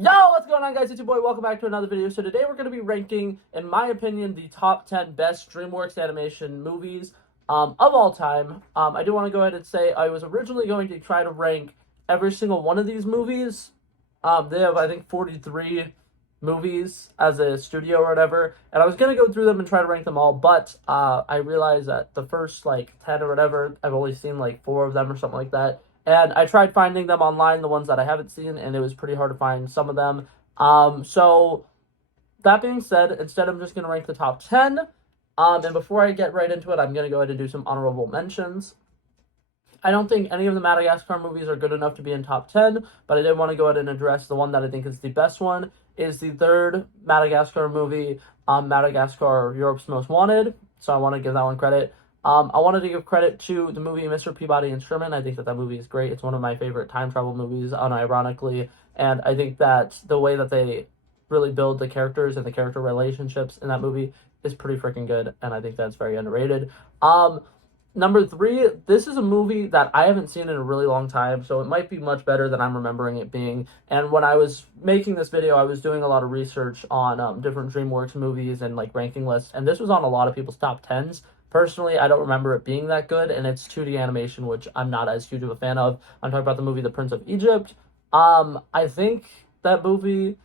Yo, what's going on, guys? It's your boy. Welcome back to another video. So today we're going to be ranking, in my opinion, the top 10 best Dreamworks animation movies of all time. I do want to go ahead and say I was originally going to try to rank every single one of these movies. They have, I think, 43 movies as a studio or whatever, and I was going to go through them and try to rank them all, but I realized that the first, 10 or whatever, I've only seen, 4 of them or something like that. And I tried finding them online, the ones that I haven't seen, and it was pretty hard to find some of them. So that being said, instead I'm just going to rank the top 10. And before I get right into it, I'm going to go ahead and do some honorable mentions. I don't think any of the Madagascar movies are good enough to be in top 10, but I did want to go ahead and address the one that I think is the best one, is the third Madagascar movie, Madagascar, Europe's Most Wanted. So I want to give that one credit. I wanted to give credit to the movie Mr. Peabody and Sherman. I think that movie is great. It's one of my favorite time travel movies, unironically. And I think that the way that they really build the characters and the character relationships in that movie is pretty freaking good. And I think that's very underrated. Number 3, this is a movie that I haven't seen in a really long time, so it might be much better than I'm remembering it being. And when I was making this video, I was doing a lot of research on different DreamWorks movies and ranking lists, and this was on a lot of people's top 10s. Personally, I don't remember it being that good, and it's 2D animation, which I'm not as huge of a fan of. I'm talking about the movie The Prince of Egypt. I think that movie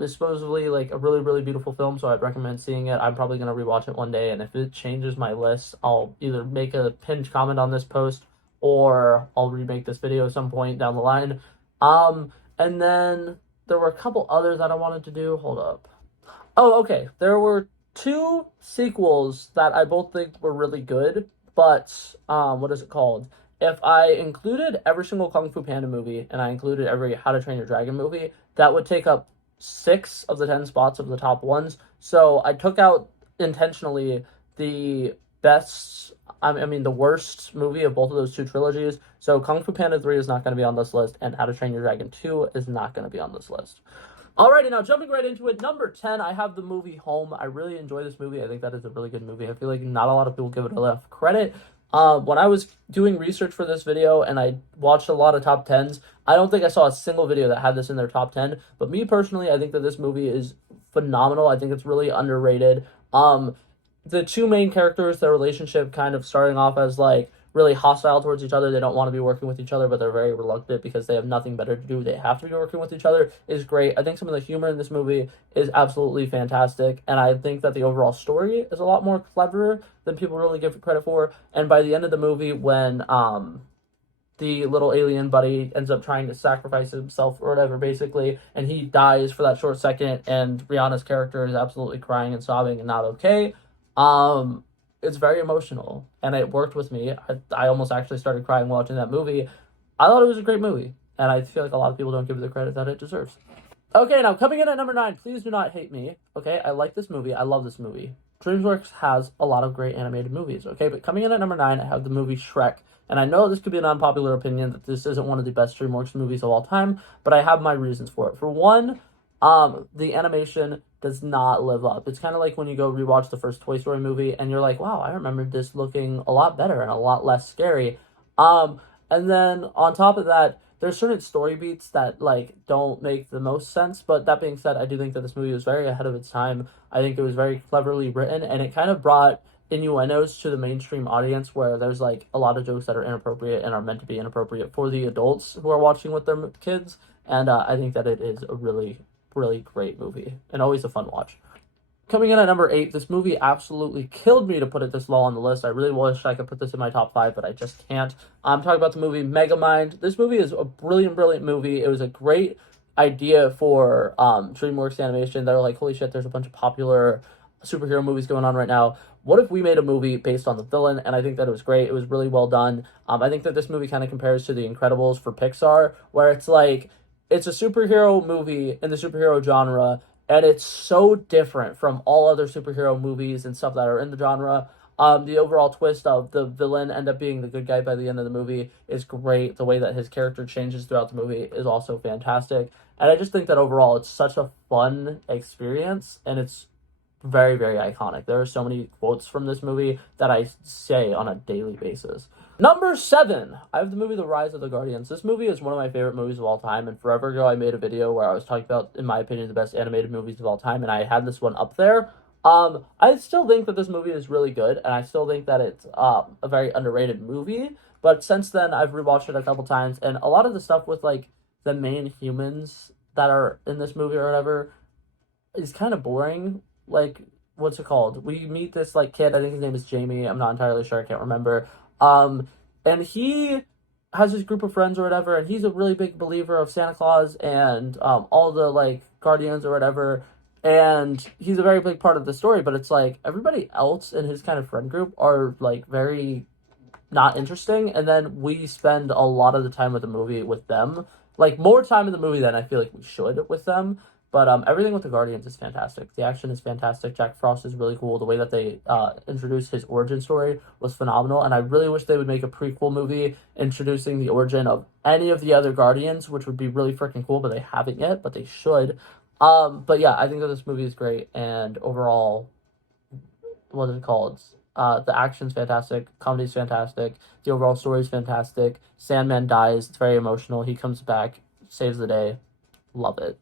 is supposedly a really, really beautiful film, so I'd recommend seeing it. I'm probably going to rewatch it one day, and if it changes my list, I'll either make a pinned comment on this post, or I'll remake this video at some point down the line. And then there were a couple others that I wanted to do. Hold up. Oh, okay. There were 2 sequels that I both think were really good, but what is it called? If I included every single Kung Fu Panda movie and I included every How to Train Your Dragon movie, that would take up 6 of the 10 spots of the top ones. So I took out intentionally the the worst movie of both of those 2 trilogies. So Kung Fu Panda 3 is not going to be on this list, and How to Train Your Dragon 2 is not going to be on this list. Alrighty, now jumping right into it, number 10, I have the movie Home. I really enjoy this movie. I think that is a really good movie. I feel like not a lot of people give it enough credit. When I was doing research for this video and I watched a lot of top 10s, I don't think I saw a single video that had this in their top 10. But me personally, I think that this movie is phenomenal. I think it's really underrated. The 2 main characters, their relationship kind of starting off as really hostile towards each other. They don't want to be working with each other, but they're very reluctant because they have nothing better to do. They have to be working with each other is great. I think some of the humor in this movie is absolutely fantastic, and I think that the overall story is a lot more clever than people really give it credit for. And by the end of the movie, when the little alien buddy ends up trying to sacrifice himself or whatever, basically, and he dies for that short second, and Rihanna's character is absolutely crying and sobbing and not okay. It's very emotional, and it worked with me. I almost actually started crying watching that movie. I thought it was a great movie, and I feel like a lot of people don't give it the credit that it deserves. Okay, now coming in at number 9, please do not hate me, okay? I like this movie. I love this movie. DreamWorks has a lot of great animated movies, okay? But coming in at number 9, I have the movie Shrek. And I know this could be an unpopular opinion that this isn't one of the best DreamWorks movies of all time, but I have my reasons for it. For one, the animation does not live up. It's kind of like when you go rewatch the first Toy Story movie and you're like, wow, I remember this looking a lot better and a lot less scary. And then on top of that, there's certain story beats that don't make the most sense. But that being said, I do think that this movie was very ahead of its time. I think it was very cleverly written, and it kind of brought innuendos to the mainstream audience, where there's a lot of jokes that are inappropriate and are meant to be inappropriate for the adults who are watching with their kids. And I think that it is a really, really great movie and always a fun watch. Coming in at number 8, this movie absolutely killed me to put it this low on the list. I really wish I could put this in my top 5, but I just can't. I'm talking about the movie Megamind. This movie is a brilliant, brilliant movie. It was a great idea for DreamWorks Animation. They're like, holy shit, there's a bunch of popular superhero movies going on right now. What if we made a movie based on the villain? And I think that it was great. It was really well done. I think that this movie kind of compares to The Incredibles for Pixar, where it's it's a superhero movie in the superhero genre, and it's so different from all other superhero movies and stuff that are in the genre. The overall twist of the villain end up being the good guy by the end of the movie is great. The way that his character changes throughout the movie is also fantastic. And I just think that overall it's such a fun experience, and it's very, very iconic. There are so many quotes from this movie that I say on a daily basis. Number 7, I have the movie The Rise of the Guardians. This movie is one of my favorite movies of all time, and forever ago I made a video where I was talking about, in my opinion, the best animated movies of all time, and I had this one up there. I still think that this movie is really good, and I still think that it's a very underrated movie. But since then, I've rewatched it a couple times, and a lot of the stuff with like the main humans that are in this movie or whatever is kind of boring. Like, what's it called? We meet this like kid. I think his name is Jamie. I'm not entirely sure. I can't remember. Um, and he has his group of friends or whatever, and he's a really big believer of Santa Claus and all the like guardians or whatever. And he's a very big part of the story, but it's like everybody else in his kind of friend group are like very not interesting, and then we spend a lot of the time with the movie with them, like more time in the movie than I feel like we should with them. But everything with the Guardians is fantastic. The action is fantastic. Jack Frost is really cool. The way that they introduced his origin story was phenomenal, and I really wish they would make a prequel movie introducing the origin of any of the other Guardians, which would be really freaking cool. But they haven't yet, but they should. But yeah, I think that this movie is great, and overall, what is it called? The action's fantastic, comedy's fantastic, the overall story's fantastic. Sandman dies, it's very emotional. He comes back, saves the day. Love it.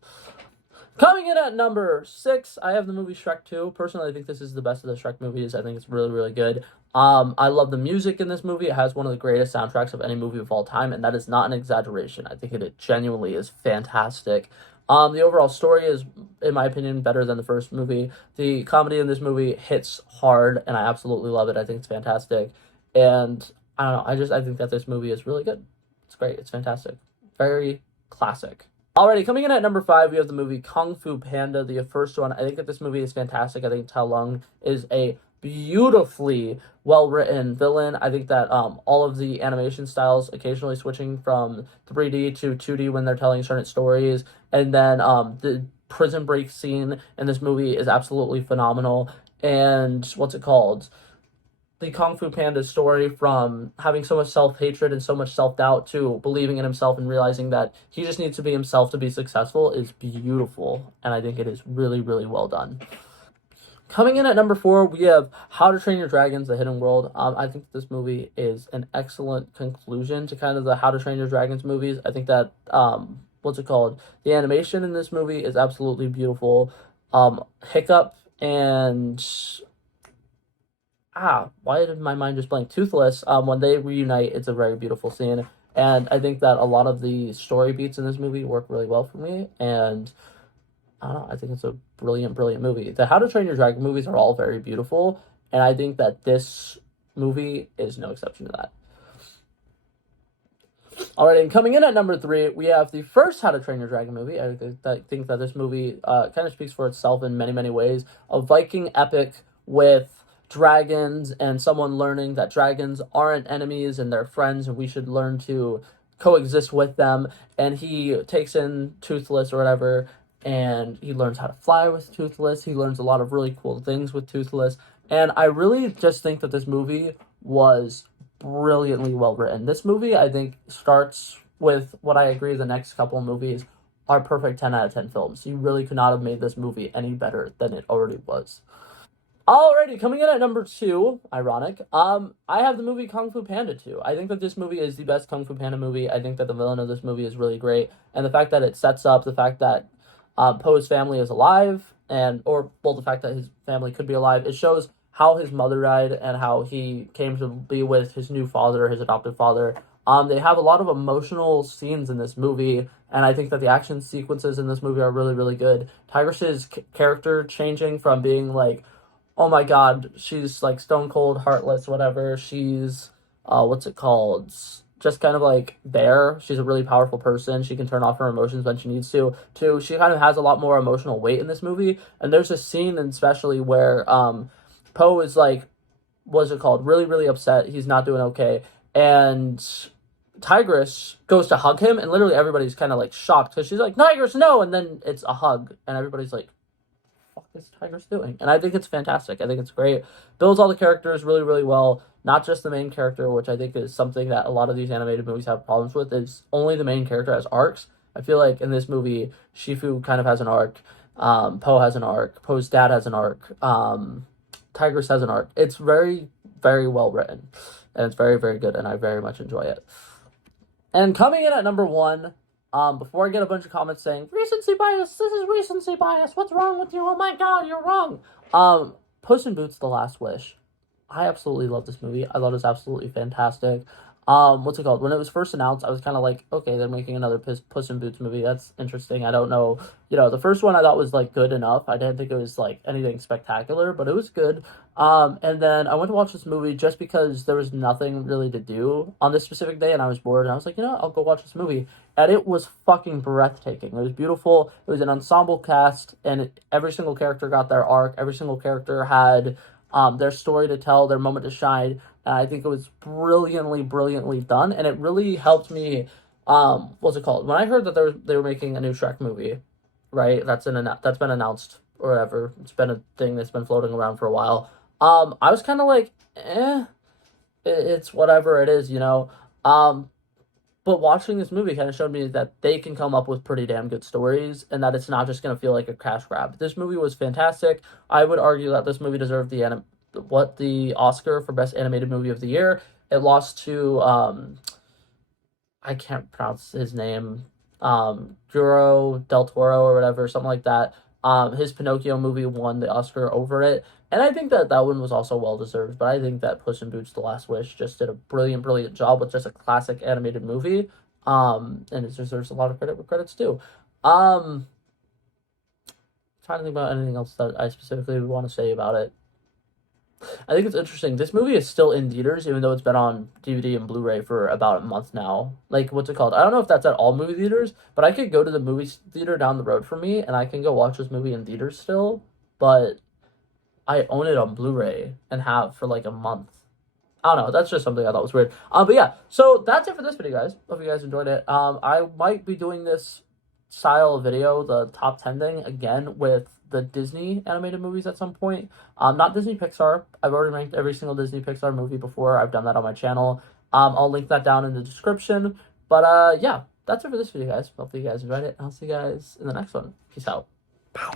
Coming in at number 6, I have the movie Shrek 2. Personally, I think this is the best of the Shrek movies. I think it's really, really good. I love the music in this movie. It has one of the greatest soundtracks of any movie of all time, and that is not an exaggeration. I think it genuinely is fantastic. The overall story is, in my opinion, better than the first movie. The comedy in this movie hits hard, and I absolutely love it. I think it's fantastic. And I don't know, I think that this movie is really good. It's great. It's fantastic. Very classic. Alrighty, coming in at number 5, we have the movie Kung Fu Panda, the first one. I think that this movie is fantastic. I think Tao Lung is a beautifully well-written villain. I think that all of the animation styles, occasionally switching from 3D to 2D when they're telling certain stories, and then the prison break scene in this movie is absolutely phenomenal. And what's it called? The Kung Fu Panda story, from having so much self-hatred and so much self-doubt to believing in himself and realizing that he just needs to be himself to be successful, is beautiful. And I think it is really, really well done. Coming in at number 4, we have How to Train Your Dragons: The Hidden World. I think this movie is an excellent conclusion to kind of the How to Train Your Dragons movies. I think that, what's it called? The animation in this movie is absolutely beautiful. Hiccup and why did my mind just blank? Toothless. When they reunite, it's a very beautiful scene, and I think that a lot of the story beats in this movie work really well for me. And I don't know, I think it's a brilliant, brilliant movie. The How to Train Your Dragon movies are all very beautiful, and I think that this movie is no exception to that. Alright, and coming in at number 3, we have the first How to Train Your Dragon movie. I think that this movie kind of speaks for itself in many, many ways. A Viking epic with dragons and someone learning that dragons aren't enemies and they're friends, and we should learn to coexist with them. And he takes in Toothless or whatever, and he learns how to fly with Toothless. He learns a lot of really cool things with Toothless. And I really just think that this movie was brilliantly well written. This movie, I think, starts with what I agree the next couple of movies are perfect 10 out of 10 films. You really could not have made this movie any better than it already was. Alrighty, coming in at number 2, ironic, I have the movie Kung Fu Panda 2. I think that this movie is the best Kung Fu Panda movie. I think that the villain of this movie is really great, and the fact that it sets up the fact that Poe's family is alive, the fact that his family could be alive, it shows how his mother died and how he came to be with his new father, his adoptive father. They have a lot of emotional scenes in this movie, and I think that the action sequences in this movie are really, really good. Tigress's character changing from being like, oh my god, she's like stone cold, heartless, whatever. She's, what's it called? Just kind of like there. She's a really powerful person. She can turn off her emotions when she needs to. She kind of has a lot more emotional weight in this movie. And there's a scene, especially where Poe is like, what's it called? Really, really upset. He's not doing okay. And Tigress goes to hug him, and literally everybody's kind of like shocked because she's like, Tigress, no! And then it's a hug, and everybody's like, is Tigress doing? And I think it's fantastic. I think it's great. Builds all the characters really, really well. Not just the main character, which I think is something that a lot of these animated movies have problems with, is only the main character has arcs. I feel like in this movie, Shifu kind of has an arc. Poe has an arc. Poe's dad has an arc. Tigress has an arc. It's very, very well written. and it's very, very good, and I very much enjoy it. And coming in at number one, before I get a bunch of comments saying, recency bias, this is recency bias, what's wrong with you? Oh my god, you're wrong. Puss in Boots: The Last Wish. I absolutely love this movie. I thought it was absolutely fantastic. What's it called? When it was first announced, I was kind of like, okay, they're making another Puss in Boots movie. That's interesting. I don't know. The first one I thought was like good enough. I didn't think it was like anything spectacular, but it was good. And then I went to watch this movie just because there was nothing really to do on this specific day, and I was bored, and I was like, I'll go watch this movie. And it was fucking breathtaking. It was beautiful. It was an ensemble cast, and every single character got their arc. Every single character had their story to tell, their moment to shine. And I think it was brilliantly done, and it really helped me. What's it called? When I heard that they were making a new Shrek movie, right? That's been announced or whatever. It's been a thing that's been floating around for a while. I was kind of like, it's whatever it is, But watching this movie kind of showed me that they can come up with pretty damn good stories, and that it's not just going to feel like a cash grab. This movie was fantastic. I would argue that this movie deserved the Oscar for Best Animated Movie of the Year. It lost to I can't pronounce his name, Guillermo del Toro or whatever, something like that. His Pinocchio movie won the Oscar over it, and I think that one was also well deserved. But I think that Puss in Boots: The Last Wish just did a brilliant job with just a classic animated movie. And it deserves a lot of credit where credit's due. Trying to think about anything else that I specifically would want to say about it. I think it's interesting. This movie is still in theaters, even though it's been on DVD and Blu-ray for about a month now. Like, what's it called? I don't know if that's at all movie theaters, but I could go to the movie theater down the road from me, and I can go watch this movie in theaters still, but I own it on Blu-ray and have for like a month. I don't know. That's just something I thought was weird. But yeah, so that's it for this video, guys. Hope you guys enjoyed it. I might be doing this style of video, the top 10 thing, again with the Disney animated movies at some point. Not Disney Pixar. I've already ranked every single Disney Pixar movie before. I've done that on my channel. I'll link that down in the description. But yeah, that's it for this video, guys. Hopefully you guys enjoyed it. I'll see you guys in the next one. Peace out. Pow.